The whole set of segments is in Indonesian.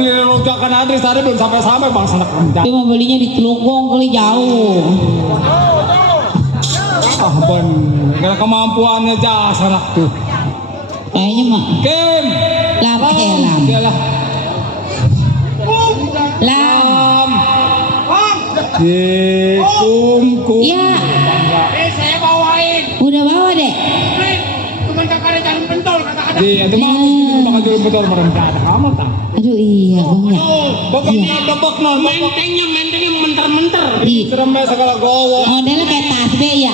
beli rujakan Adris tadi belum sampai bang sanak kencang. Dia mau belinya di Telukong kali jauh. Ah ben, kalau kemampuannya jah sanak tuh. Kayaknya mah. Kim. Lam. Iyalah. Lam. Kumkum. Iya. Saya bawain. Udah bawa deh. Cuma kakak ada jarum pentol kata-kata. Iya, itu mah bakal jarum pentol merencana kamu tak. Aduh iya bang ya. Pokoknya debok non. Mentengnya menter-menter. Di Seremnya segala gowo. modelnya kayak tasbih ya.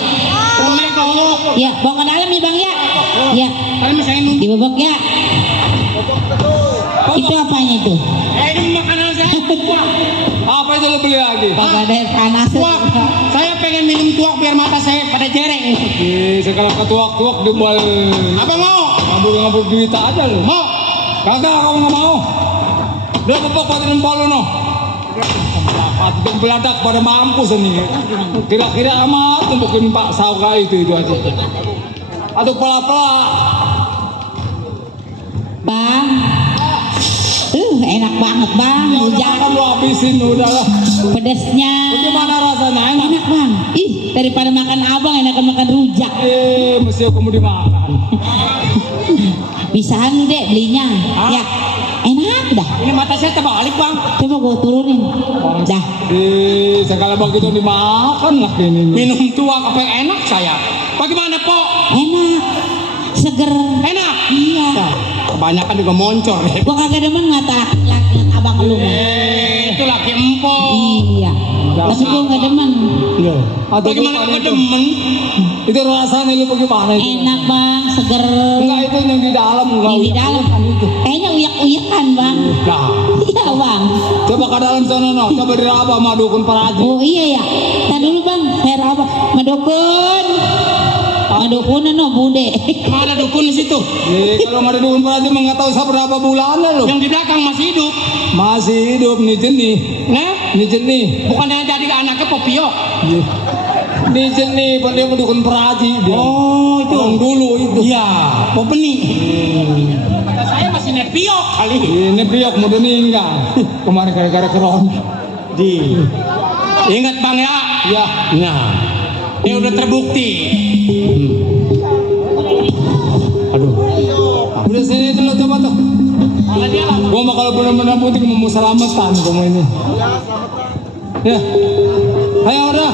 Remeh kau. Ya bawa ke dalam ya bang ya. Ya. Kalian saya nunggu. Dibebek ya. Itu apanya itu? Ini makanan saya. Apa itu lo beli lagi? Kagak ada air panas. Tuak. Saya pengen minum tuak biar mata saya pada jereng. Di segala ketuak-tuak di bal. Apa mau? Ngabur duit aja lo. Mau? Kagak, kamu nggak mau. Dia bebok pada nempel lo no. Pati beladak pada mampus ini. Kira-kira amat mungkin Pak Sauka itu aja. Atau pela-pela. Bang. Enak banget bang. Jangan kan lo habisin udah lah. Pedesnya. Bagaimana rasanya? Enak bang. Ih daripada makan abang enakan makan rujak. Mesti kamu dimakan. Bisa anu dek belinya. Hah? Ya enak dah. Ini mata saya terbalik bang. Coba gue turunin. Dah. Di segala begitu dimakan lah ini. Minum tuak apa yang enak saya? Bagaimana po? Enak. Seger. Enak. Iya. Kebanyakan juga moncor deh. Gua kagak demen ngata laki abang lu mah. Itu laki empo. Iya. Tapi gua nggak demen. Bagaimana kau demen? Itu rasanya lu bagaimana itu? Enak bang, seger. Enggak itu yang di dalam enggak. Yang di dalam. Kayaknya uyak-uyakan bang. Nah, Iya bang. coba ke dalam sana no. Coba diraba sama dukun Paraji. Oh iya ya. Tadi dulu bang, saya apa? Madukun. Madukun no bude. Emang ada dukun di situ? Kalau nggak ada dukun Paraji mah nggak tahu seberapa bulan lo. Yang di belakang masih hidup. Masih hidup nih jenih. Nah, Nih jenih. bukannya jadi anaknya Popio. Nih jenih, dia dukun Paraji. Dia. Oh, itu. Yang dulu itu. Iya, Popeni. Kata saya masih Nepio kali. Ini priok mau meninggal. Kemarin gara-gara corona. Ingat bang ya? Ya. Nah, ini udah terbukti. Aduh. Udah sini dulu coba tuh. Gua mah kalau benar-benar putih mau selamatan kamu ini. Ya. Ayo udah.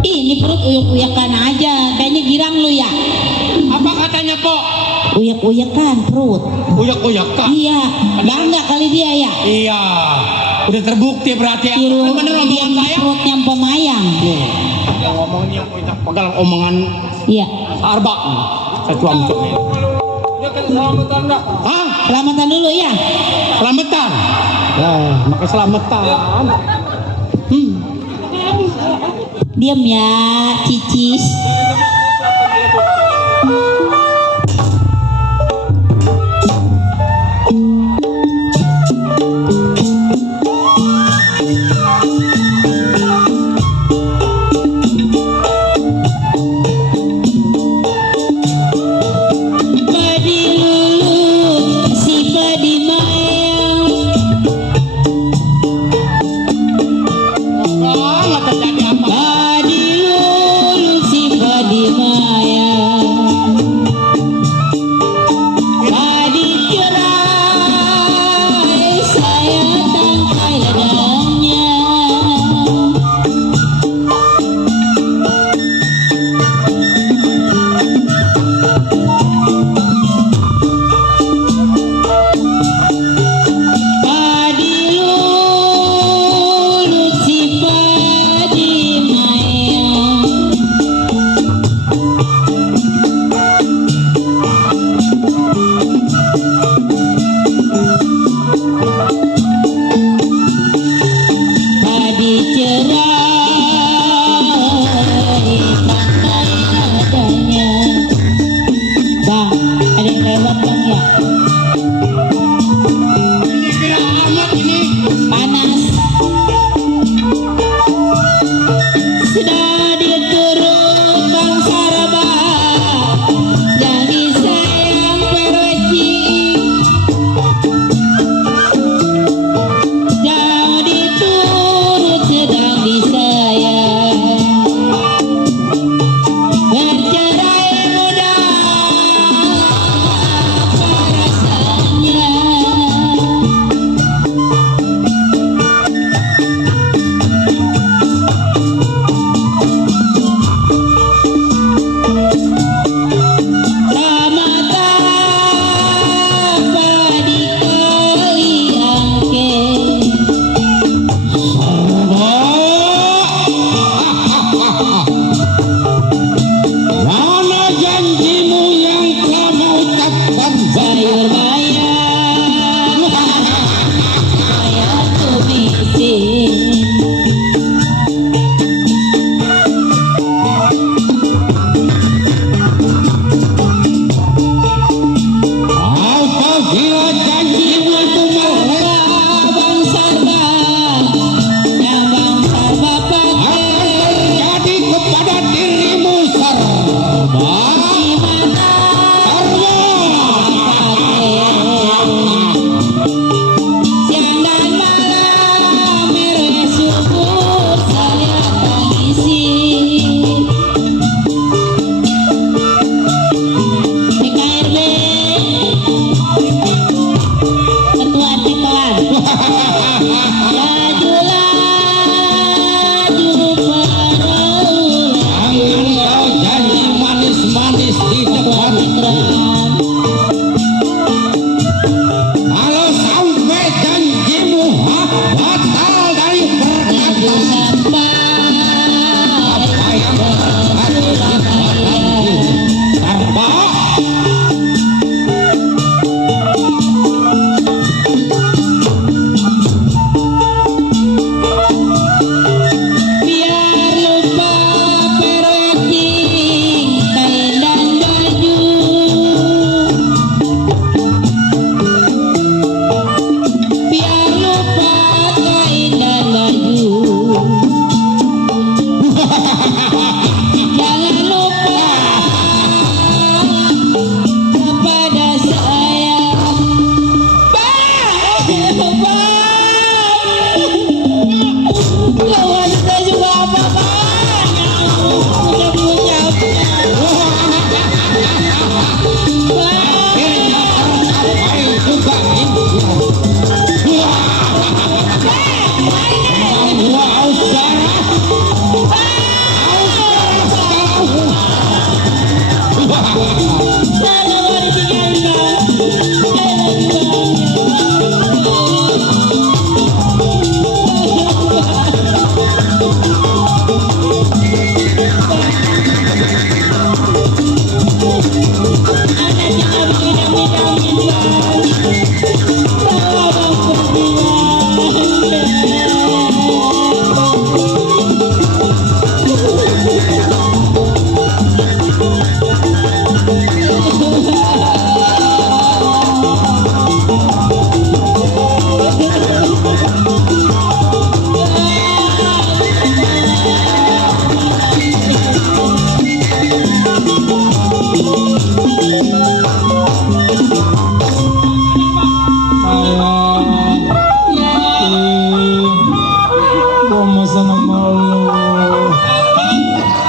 Ini perut uyak-uyakan aja. Kayaknya girang lu ya. Apa katanya po? Uyak-uyakan perut. Uyak-uyakan. Iya. Bangga kali dia ya. Iya. Udah terbukti berarti. Tiru Bener omongan saya. perutnya pemayang. Ya, ngomongnya pegal omongan Iya. Arba. Saya cuam-cuam. Ya kan selamatan enggak? Hah? Selamatan dulu ya. Selamatan. Maka selamatan. Diam ya, cicis. Nggak terjadi apa.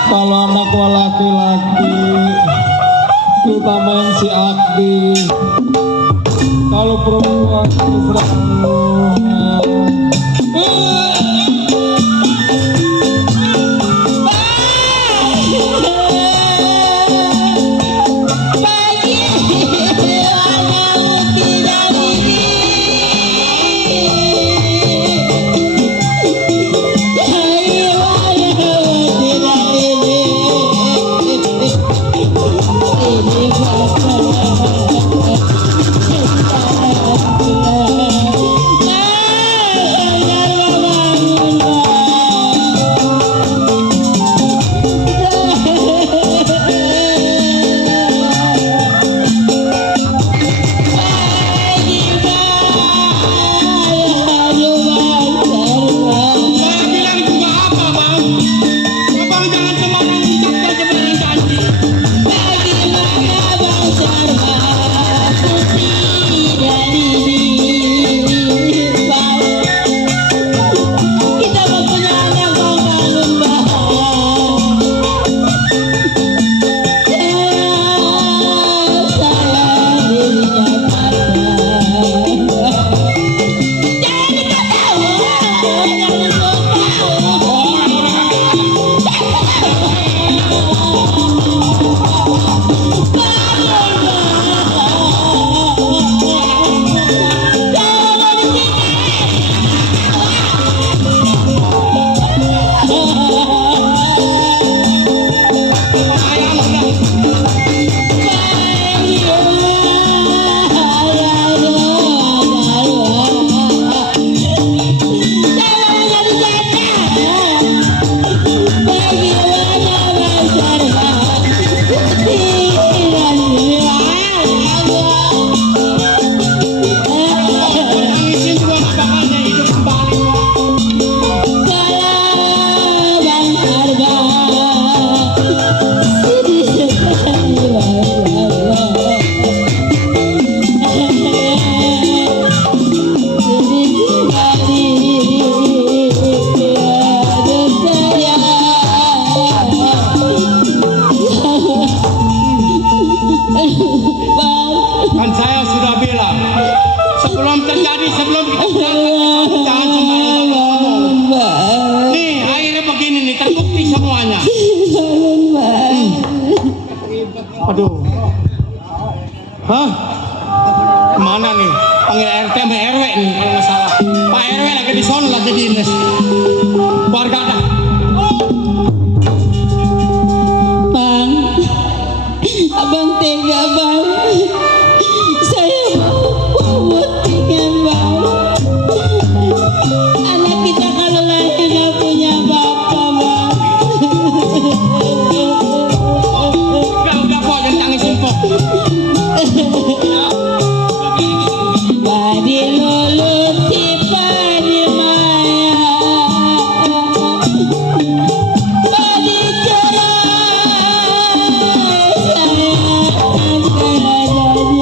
Kalau anak laki-laki utamain si Akdi, kalau perempuan Kan saya sudah bilang sebelum terjadi, sebelum kita jangan sembarangan ngomong. Nih akhirnya begini nih, terbukti semuanya. Aduh, hah? Kemana nih? Panggil RT sama RW nih kalau nggak salah. Pak RW lagi di sono, lagi dinas. Warga dah. Bang, abang tega bang. Saya mau buktikan bang. Anak kita kalau lahir nggak punya bapak bang. Udah kok, jangan tangisin kok. Badi luluti padi maya, badi cerai saya akan jadi.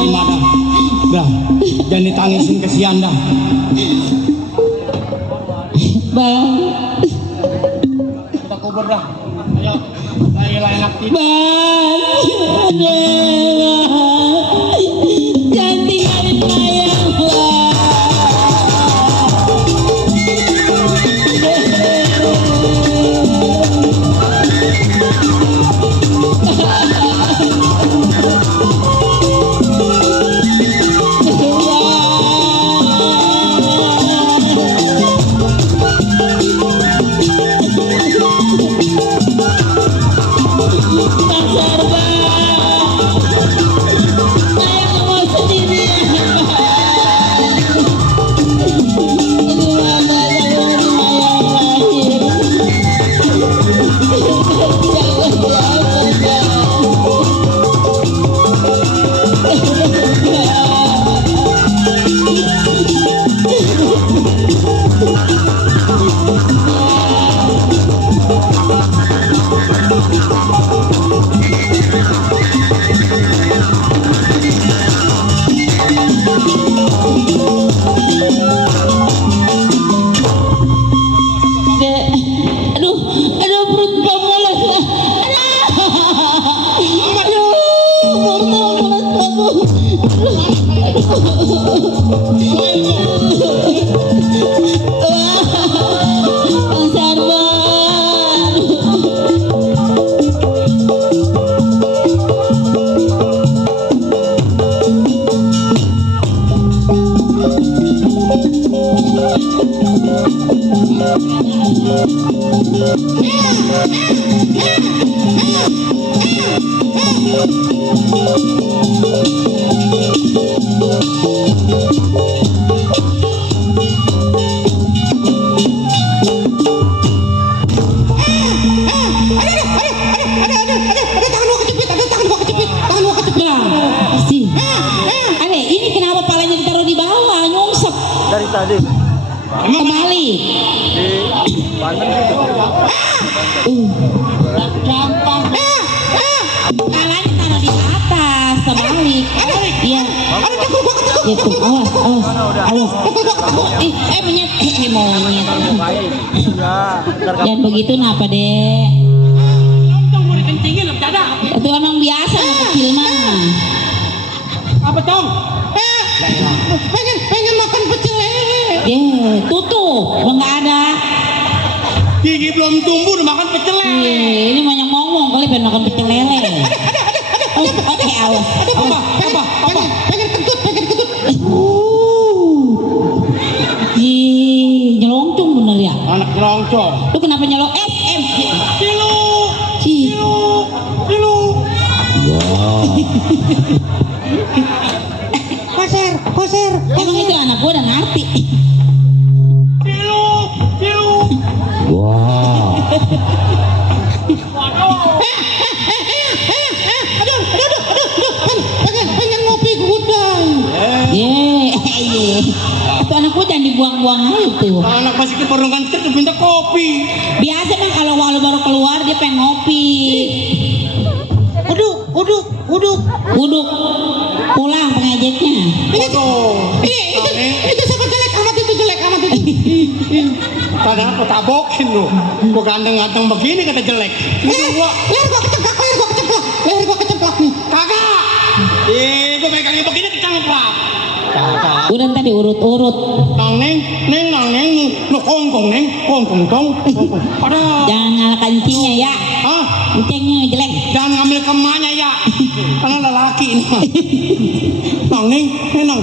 gimana? Dah, jangan ditangisin kesian dah. Bang, Kita kubur dah. Ayo, saya enak tidur. bang, jangan tinggalin Mayang, bang. Aduh perut gua mules. Aduh, perut mules aku. Bang Sarban. Bang, sih. Ade, ini kenapa palanya ditaruh di bawah, nyungsep. Dari tadi Kembali. di Banten gitu. Palanya taruh di atas, kebalik. Iya. Gitu, awas, awas, awas. Menyet, monyet. Ya, ntar Jangan begitu napa dek? Itu emang biasa anak kecil mah. Apa tong? Pengen makan pecel lele. Tutup, udah nggak ada. Gigi belum tumbuh udah makan pecel lele. Ini banyak ngomong kali pengen makan pecel lele. Oke, awas. Apa? Pengen kentut. Nyelongcong bener ya. Anak nyelongcong. Lu kenapa nyelong? SM. Kilu. Koser. Emang itu anak gua udah ngerti. Kilu. Aduh. Pengen ngopi gudang. Itu anak gua jangan dibuang-buang aja tuh. Anak masih keperluan terus minta kopi. Biasa kan kalau walu baru keluar dia pengen ngopi. Uduk. Pulang pengejeknya. Itu siapa jelek amat itu. Tadi apa tabokin lu? Gua ganteng-ganteng begini kata jelek. Leher gua kecemplak nih. Kagak. Gua pegangnya begini kecemplak. Udah tadi urut-urut. Neng, lu kongkong tong. Aduh. Jangan ngalah kancingnya ya. Hah? Kencingnya jelek. Jangan ngambil kemanya ya. Karena lelaki ini mah. Neng, kilu.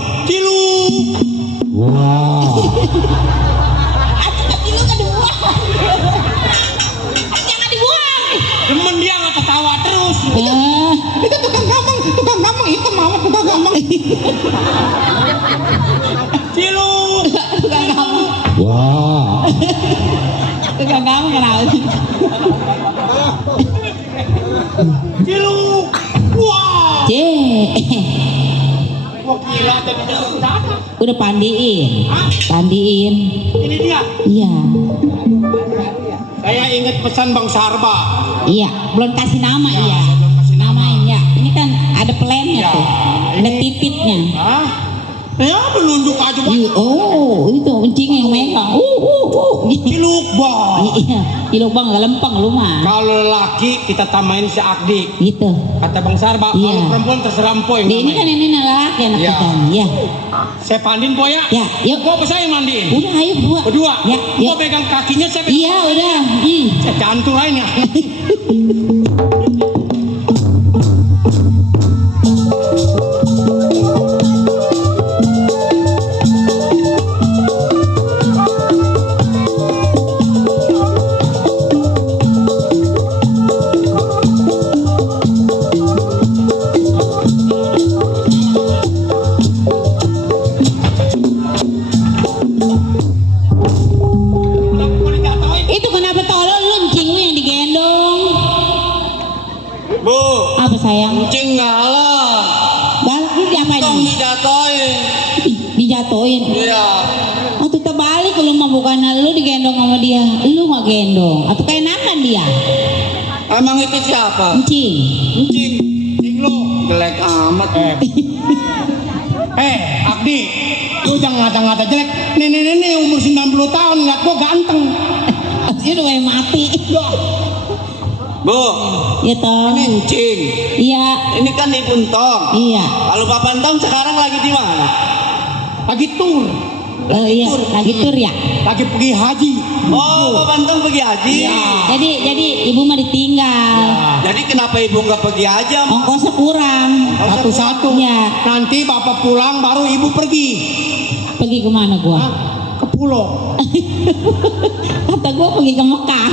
Kilo kan dibuang. Jangan dibuang. Demen dia nggak ketawa terus. Itu tukang gampang itu mama tukang gampang. Kilu. tukang kamu. Tukang kamu kenapa sih? Kilu. Wah. Wah gila tadi Udah pandiin. Ini dia. Iya. Saya ingat pesan Bang Sarba. Iya, belum kasih nama iya. Namain ya. Ini kan ada plannya tuh. Ada titit Ya menunjuk aja Pak. Oh, itu kencing yang megang. Cilukbang. Iya, cilukbang gak lempeng lu mah. Kalau laki kita tamain si Akdi. Gitu. Kata Bang Sarba, Iya. kalau perempuan terserah Mpo yang Ini kan namain. ini laki anak Iya. kita. Ya. Saya pandin Po ya. Ya, yuk. Gua apa saya yang mandiin? Udah ayo berdua. Berdua. Ya, ya. Gua pegang kakinya saya pegang. Iya, udah. Saya cantur aja nih. Itu kenapa tolol lu encing lu yang digendong? Bu, Apa sayang? kucing ngalah. Galak lu diapain? Tong dijatoin. Dijatuhin. Iya. Atau terbalik lu mah bukan lu digendong sama dia, lu nggak gendong. Atau keenakan dia? Emang itu siapa? Encing. Kucing. Kucing lu. Jelek amat. Akdi, lu jangan ngata-ngata jelek. Nenek-nenek umur 90 tahun ngeliat gua ganteng. Itu udah mati. Bu, Ya toh. ini Encing. Iya. Ini kan Ibu Entong. Iya. Kalau Bapak Entong sekarang lagi di mana? Lagi tur. Oh iya, lagi tur ya. Lagi pergi haji. Oh, Bapak Entong pergi haji. Jadi ibu mah ditinggal. Jadi kenapa Ibu nggak pergi aja? Ongkosnya kurang. Satu-satu. Iya. Nanti Bapak pulang baru Ibu pergi. Pergi kemana gua? Ke pulau. Kata gua pergi ke Mekah.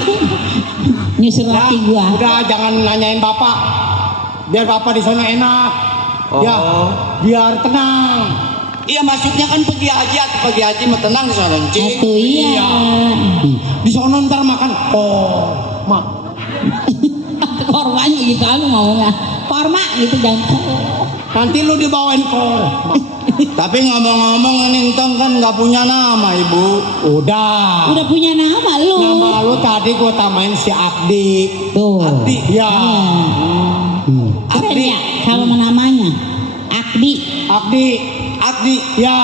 Nyusul laki gua. Udah jangan nanyain Bapak. Biar Bapak di sana enak. Ya, biar tenang. Iya maksudnya kan pergi haji atau pergi haji mah tenang di sana. Itu iya. Di sana ntar makan. Mak. Korbannya gitu lu mau nggak? Korma gitu jangan. Nanti lu dibawain korma. Tapi ngomong-ngomong ini Entong kan nggak punya nama Ibu. Udah. Udah punya nama lu. Nama lu tadi gua tamain si Akdi. Tuh. Akdi. Ya. Keren ya sama namanya. Akdi. Akdi. Akdi. Ya.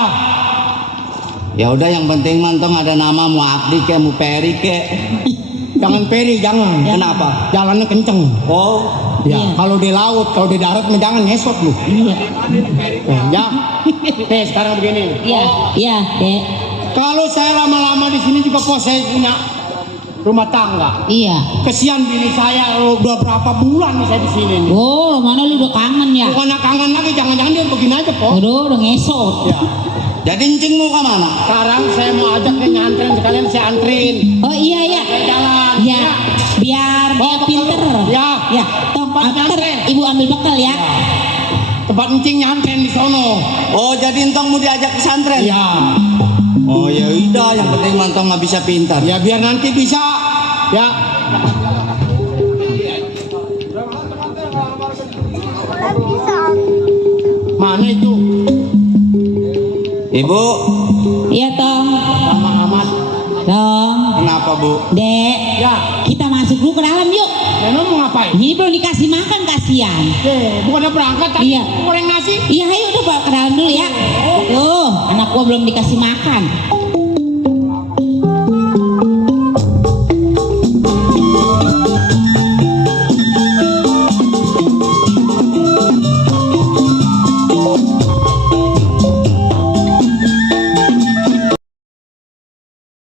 Ya udah yang penting mantong ada nama mau Akdi ke mau Peri ke. Jangan Peri jangan. Kenapa? Jalannya kenceng. Oh. Ya, Iya. kalau di laut, kalau di darat mah jangan ngesot lu. Iya. Ya. Sekarang begini. Iya. Iya, Dek. Kalau saya lama-lama di sini juga kok saya punya rumah tangga. Iya. Kesian bini saya udah berapa bulan nih saya di sini nih. Oh, mana lu udah kangen ya? Bukan kangen lagi, jangan-jangan dia begini aja, Po. Udah ngesot. Ya. Jadi Encing mau ke mana? Sekarang saya mau ajak dia nyantrin sekalian saya antrin. Oh iya ya. Saya jalan. Ya. Biar dia pinter. Ya. Ya. Tempat antar ibu ambil bekal ya. Tempat Encing nyantrin di sono. Oh, jadi Entong mau diajak ke pesantren? Ya. Oh ya udah, yang penting Mantong nggak bisa pintar. Ya biar nanti bisa. Ya. Mana itu? Ibu, Iya Tong. Lama amat. Tong. kenapa Bu? Dek. Ya. Kita masuk dulu ke dalam yuk. Nenek mau ngapain? Ini belum dikasih makan kasihan. Bukannya berangkat tadi? Iya. Goreng nasi. Iya ayo udah bawa ke dalam dulu ya. Tuh anak gua belum dikasih makan.